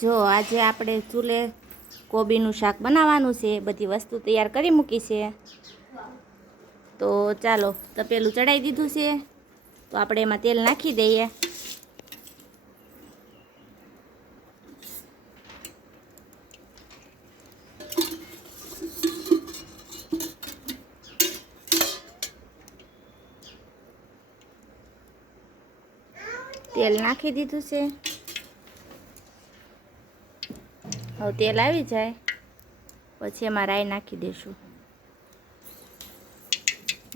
જો આજે આપણે ચૂલે કોબીનું શાક બનાવવાનું છે, બધી વસ્તુ તૈયાર કરી મૂકી છે। તો ચાલો તપેલું ચડાવી દીધું છે, તો આપણે એમાં તેલ નાખી દઈએ। તેલ નાખી દીધું છે। હવે તેલ આવી જાય પછી એમાં રાઈ નાખી દઈશું।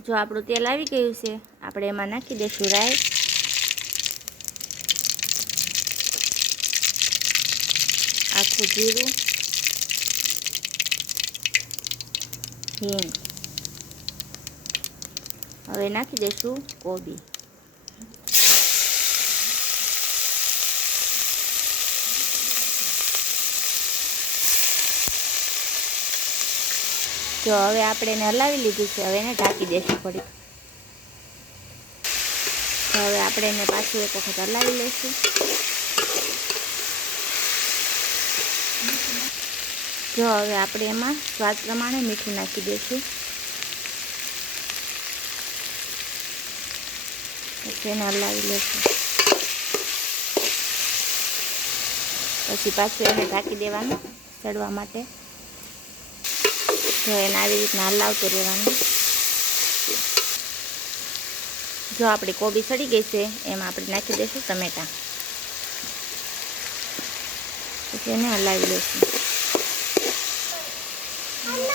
જો આપણું તેલ આવી ગયું છે, આપણે એમાં નાખી દઈશું રાઈ, આખું જીરું, હિંગ। હવે નાખી દઈશું કોબી। જો હવે આપણે એને હલાવી લીધું છે, હવે એને ઢાંકી દઈશું થોડીક। હવે આપણે એને પાછું એક વખત હલાવી લઈશું। જો હવે આપણે એમાં સ્વાદ પ્રમાણે મીઠું નાખી દઈશું, પછી એને હલાવી લઈશું। પછી પાછું એને ઢાંકી દેવાનું ચડવા માટે। જો એને આવી રીતના હલાવતું રહેવાનું। જો આપણી કોબી સડી ગઈ છે, એમાં આપણે નાખી દઈશું ટમેટાં, પછી એને હલાવી લઈશું।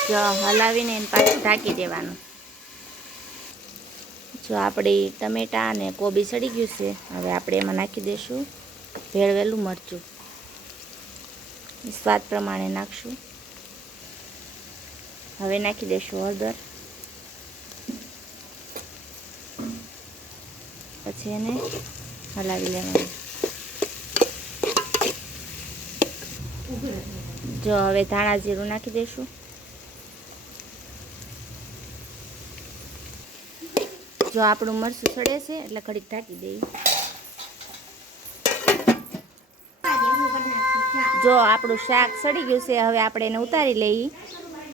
જો હલાવીને એને પાછું ઢાંકી દેવાનું। જો આપણી ટમેટાં અને કોબી સડી ગયું છે, હવે આપણે એમાં નાખી દઈશું ભેળવેલું મરચું, સ્વાદ પ્રમાણે નાખશું। હવે નાખી દઈશું હળદર, પછી એને હલાવી લેવાનું। જો હવે ધાણા જીરું નાખી દઈશું। જો આપણું મરચું સડે છે એટલે ઘડીક ઢાંકી દઈએ। જો આપણું શાક સડી ગયું છે, હવે આપણે એને ઉતારી લઈએ।